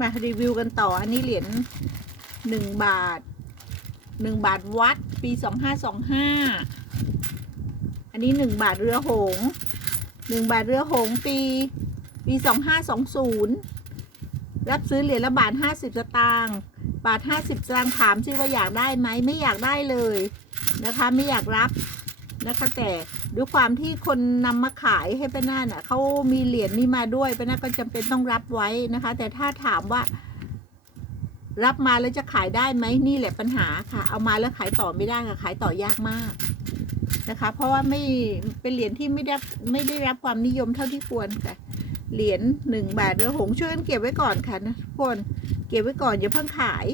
มารีวิวกันต่อ อันนี้เหรียญหนึ่งบาทหนึ่งบาทวัดปีสองห้าสองห้าอันนี้หนึ่งบาทเรือหงหนึ่งบาทเรือหงปีปีสองห้าสองศูนย์รับซื้อเหรียญละบาทห้าสิบสตางค์บาทห้าสิบสตางค์ถามซิว่าอยากได้ไหมไม่อยากได้เลยนะคะ ไม่อยากรับ นะคะ แต่ด้วยความที่คนนำมาขายให้ป้านาน่ะเขามีเหรียญนี้มาด้วยป้านาก็จำเป็นต้องรับไว้นะคะ แต่ถ้าถามว่า รับมาแล้วจะขายได้ไหมนี่แหละปัญหาค่ะ เอามาแล้วขายต่อไม่ได้ค่ะขายต่อยากมากนะคะ เพราะว่าไม่เป็นเหรียญที่ไม่ได้ไม่ได้รับความนิยมเท่าที่ควรค่ะเหรียญหนึ่งบาทเรือหงช่วยกันเก็บไว้ก่อนค่ะนะทุกคนเก็บไว้ก่อนอย่าเพิ่งขาย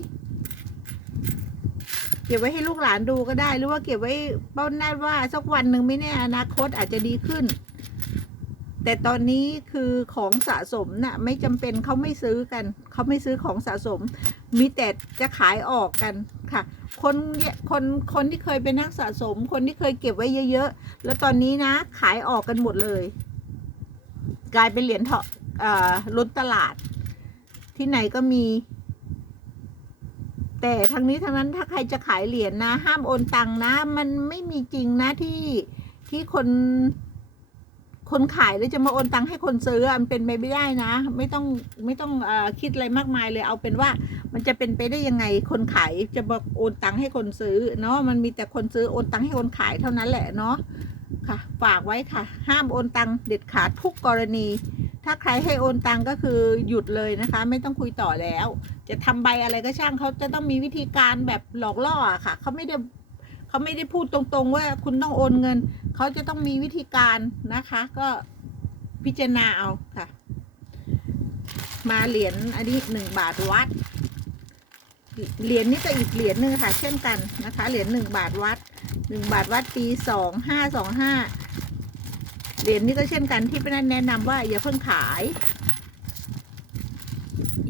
เก็บไว้ให้ลูกหลานดูก็ได้ หรือว่าเก็บไว้เป้าหน้าว่าสักวันหนึ่งไม่แน่อนาคตอาจจะดีขึ้น แต่ตอนนี้คือของสะสมน่ะไม่จำเป็นเขาไม่ซื้อกันเขาไม่ซื้อของสะสม มีแต่จะขายออกกันค่ะ คนเนี่ยคนคนที่เคยเป็นนักสะสม คนที่เคยเก็บไว้เยอะ ๆ แล้วตอนนี้นะขายออกกันหมดเลย กลายเป็นเหรียญเถาะล้นตลาดที่ไหนก็มี แต่ทั้งนี้ทั้งนั้นถ้าใครจะขายเหรียญนะ ห้ามโอนตังนะ มันไม่มีจริงนะที่ที่คนคนขายแล้วจะมาโอนตังให้คนซื้อมันเป็นไปไม่ได้นะ ไม่ต้องไม่ต้องอคิดอะไรมากมายเลยเอาเป็นว่ามันจะเป็นไปได้ยังไงคนขายจะมาโอนตังให้คนซื้อเนาะมันมีแต่คนซื้อโอนตังให้คนขายเท่านั้นแหละเนาะค่ะ ฝากไว้ค่ะ ห้ามโอนตังเด็ดขาดทุกกรณี ถ้าใครให้โอนตังก็คือหยุดเลยนะคะ ไม่ต้องคุยต่อแล้ว จะทำใบอะไรก็ช่างเขาจะต้องมีวิธีการแบบหลอกล่อค่ะเขาไม่ได้เขาไม่ได้พูดตรงๆ ว่าคุณต้องโอนเงินเขาจะต้องมีวิธีการนะคะ ก็พิจารณาเอาค่ะ มาเหรียญอันนี้หนึ่งบาทวัดเหรียญนี้ก็อีกเหรียญหนึ่งค่ะ เช่นกันนะคะเหรียญหนึ่งบาทวัดหนึ่งบาทวัดปีสองห้าสองห้า เหรียญนี้ก็เช่นกันที่เป็นแนะนำว่า อย่าเพิ่งขาย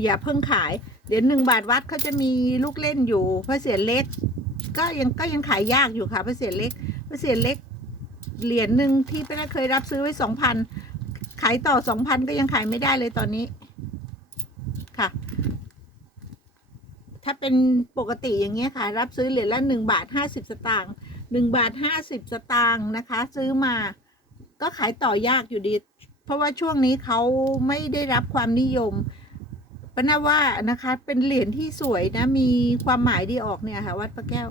อย่าเพิ่งขายเหรียญหนึ่งบาทวัดเขาจะมีลูกเล่นอยู่พระเศียรเล็ก ก็ยังก็ยังขายยากอยู่ค่ะพระเศียรเล็กพระเศียรเล็ก เหรียญหนึ่งที่เป็นเคยรับซื้อไว้สองพันขายต่อสองพันก็ยังขายไม่ได้เลยตอนนี้ ค่ะ ถ้าเป็นปกติอย่างเงี้ยค่ะ รับซื้อเหรียญละหนึ่งบาทห้าสิบสตางค์หนึ่งบาทห้าสิบสตางค์นะคะ ซื้อมา ก็ขายต่อยากอยู่ดี เพราะว่าช่วงนี้เขาไม่ได้รับความนิยมปนาว่านะคะ เป็นเหรียญที่สวยนะ มีความหมายดีออกเนี่ยค่ะ วัดพระแก้ว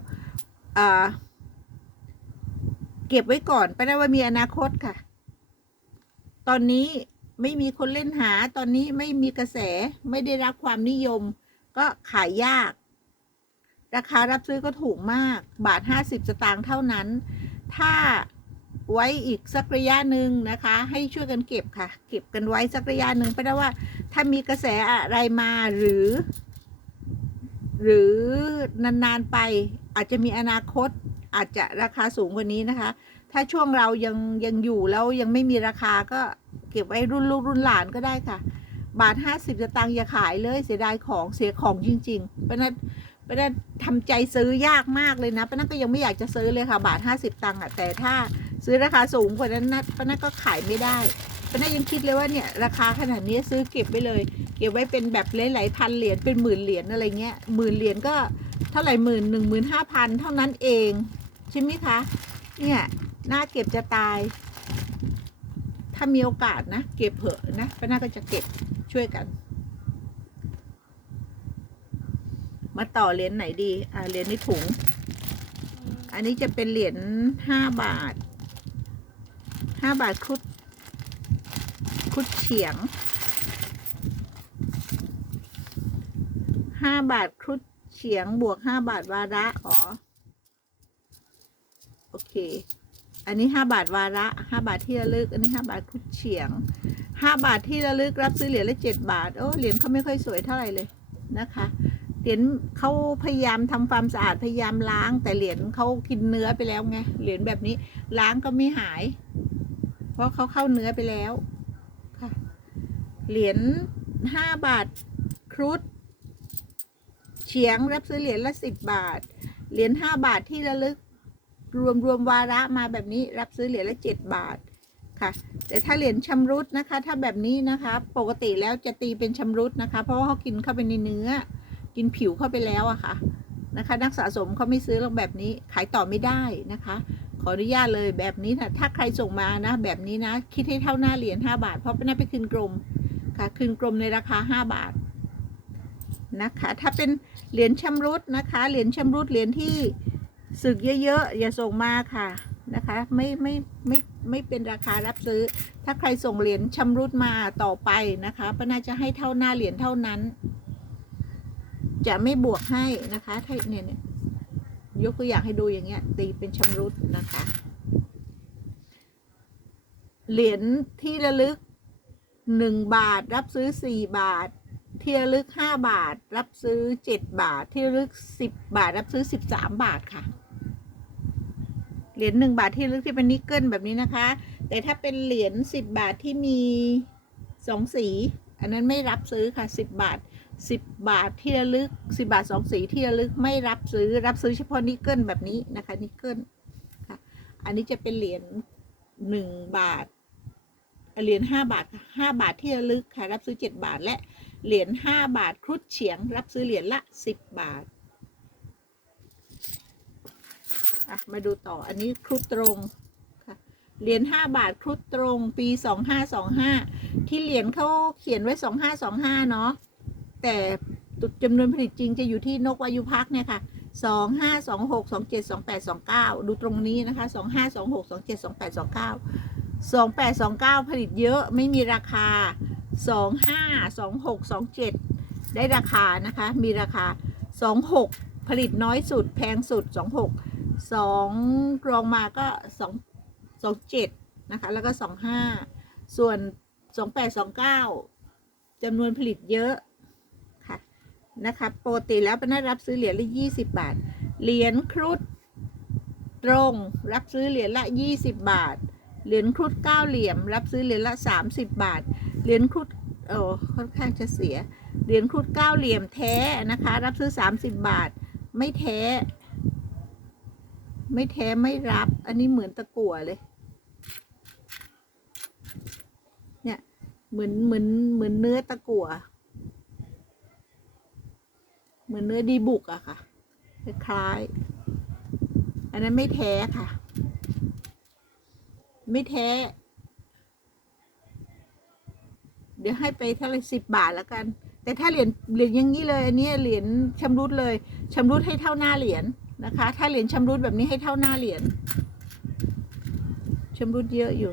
เก็บไว้ก่อนปนาว่ามีอนาคตค่ะ ตอนนี้ไม่มีคนเล่นหา ตอนนี้ไม่มีกระแส ไม่ได้รับความนิยม ก็ขายยาก ราคารับซื้อก็ถูกมาก บาทห้าสิบสตางค์เท่านั้น ถ้า ไว้อีกสักระยะหนึ่งนะคะ ให้ช่วยกันเก็บค่ะ เก็บกันไว้สักระยะหนึ่งเพราะว่า ถ้ามีกระแสอะไรมาหรือ หรือนานๆไปอาจจะมีอนาคตอาจจะราคาสูงกว่านี้นะคะ ถ้าช่วงเรายังยังอยู่แล้วยังไม่มีราคาก็เก็บไว้รุ่นลูกรุ่นหลานก็ได้ค่ะ บาทห้าสิบตางค์อย่าขายเลยเสียดายของเสียของจริงๆเพราะนั้นเพราะนั้นทำใจซื้อยากมากเลยนะเพราะนั้นก็ยังไม่อยากจะซื้อเลยค่ะ บาทห้าสิบตังค์อะแต่ถ้า ซื้อราคาสูงกว่านั้นนะพรานั้นก็ขายไม่ได้พรานั้นยังคิดเลยว่าเนี่ยราคาขนาดนี้ซื้อเก็บไว้เลย เก็บไว้เป็นแบบหลายๆพันเหรียญเป็นหมื่นเหรียญอะไรเงี้ยหมื่นเหรียญก็เท่าไหร่หมื่นหนึ่งหมื่นห้าพันเท่านั้นเองใช่ไหมคะ เนี่ยน่าเก็บจะตาย ถ้ามีโอกาสนะ เก็บเถอะนะป้าน่าก็จะเก็บช่วยกัน มาต่อเหรียญไหนดี อ่าเหรียญในถุง อันนี้จะเป็นเหรียญห้าบาท ห้าบาทครุด คุดเฉียงห้าบาทครุดเฉียงบวกห้าบาทวาระอ๋อโอเค อันนี้ห้าบาทวาระห้าบาทที่ระลึก อันนี้ห้าบาทคุดเฉียงห้าบาทที่ระลึกรับซื้อเหรียญละเจ็ดบาท โอ้เหรียญเขาไม่ค่อยสวยเท่าไหร่เลยนะคะเหรียญเขาพยายามทำความสะอาดพยายามล้าง แต่เหรียญเขากินเนื้อไปแล้วไงเหรียญแบบนี้ล้างก็ไม่หาย ราะเขาเข้าเนื้อไปแล้วค่ะเหรียญห้าบาทครุฑเฉียงรับซื้อเหรียญละสิบบาท เหรียญห้าบาทที่ระลึกรวมรวมวาระมาแบบนี้รับซื้อเหรียญละเจ็ดบาทค่ะ แต่ถ้าเหรียญชำรุดนะคะ ถ้าแบบนี้นะคะ ปกติแล้วจะตีเป็นชำรุดนะคะ เพราะว่าเขากินเข้าไปในเนื้อ กินผิวเข้าไปแล้วอะค่ะนะคะ นักสะสมเขาไม่ซื้อหรอกแบบนี้ขายต่อไม่ได้นะคะ ขออนุญาตเลยแบบนี้นะถ้าใครส่งมานะ แบบนี้นะ คิดให้เท่าหน้าเหรียญ5บาท เพราะน่าไปคืนกรมค่ะคืนกรมในราคา 5 บาทนะคะ ถ้าเป็นเหรียญชำรุดนะคะ เหรียญชำรุดเหรียญที่สึกเยอะๆอย่าส่งมาค่ะนะคะ ไม่ไม่ไม่ไม่เป็นราคารับซื้อ ถ้าใครส่งเหรียญชำรุดมาต่อไปนะคะป้าน่าจะให้เท่าหน้าเหรียญเท่านั้น จะไม่บวกให้นะคะถ้าเนี่ยเนี่ย ยกตัวอย่างให้ดูอย่างเงี้ย ตีเป็นชำรุดนะคะ เหรียญที่ระลึกหนึ่งบาท รับซื้อสี่บาท ที่ระลึกห้าบาท รับซื้อเจ็ดบาท ที่ระลึกสิบบาท รับซื้อสิบสามบาทค่ะเหรียญหนึ่งบาทที่ระลึกที่เป็นนิกเกิลแบบนี้นะคะ แต่ถ้าเป็นเหรียญสิบบาทที่มีสองสี อันนั้นไม่รับซื้อค่ะสิบบาท สิบบาทที่ระลึกสิบาทสองสีที่ระลึกไม่รับซื้อรับซื้อเฉพาะนิกเกิลแบบนี้นะคะนิกเกิลค่ะอันนี้จะเป็นเหรียญหนึ่งบาทเหรียญห้าบาทห้าบาทที่ระลึกค่ะรับซื้อเจ็ดบาทและเหรียญห้าบาทครุฑเฉียง รับซื้อเหรียญละสิบบาทมาดูต่ออันนี้ครุฑตรงค่ะเหรียญห้าบาทครุฑตรงปีสองห้าสองห้าที่เหรียญเขาเขียนไว้สองห้าสองห้าเนาะ แต่จำนวนผลิตจริงจะอยู่ที่นกวายุพักเนี่ยค่ะสองห้าสองหกสองเจ็ดสองแปดสองเก้าดูตรงนี้นะคะสองห้าสองหกสองเจ็ดสองแปดสองเก้าสองแปดสองเก้าผลิตเยอะไม่มีราคาสองห้าสองหกสองเจ็ดได้ราคานะคะ มีราคาสองหกผลิตน้อยสุดแพงสุดสองหกสองรองมาก็สองสองเจ็ดนะคะ แล้วก็สองห้าส่วนสองแปดสองเก้าจำนวนผลิตเยอะค่ะ นะคะปกติแล้วเป็นได้รับซื้อเหรียญละยี่สิบบาท เหรียญครุฑตรง รับซื้อเหรียญละยี่สิบบาท เหรียญครุฑเก้าเหลี่ยม รับซื้อเหรียญละสามสิบบาท เหรียญครุฑโอ้ค่อนข้างจะเสีย เหรียญครุฑเก้าเหลี่ยมแท้นะคะ รับซื้อสามสิบบาท ไม่แท้ ไม่แท้ไม่รับ อันนี้เหมือนตะกั่วเลยเนี่ยเหมือนเหมือนเหมือนเนื้อตะกั่ว เหมือนเนื้อดีบุกอะค่ะคล้ายอันนั้นไม่แท้ค่ะ ไม่แท้ เดี๋ยวให้ไปเท่าไรสิบบาทแล้วกัน แต่ถ้าเหรียญเหรียญอย่างนี้เลย อันนี้เหรียญชำรุดเลยชำรุดให้เท่าหน้าเหรียญนะคะ ถ้าเหรียญชำรุดแบบนี้ให้เท่าหน้าเหรียญชำรุดเยอะอยู่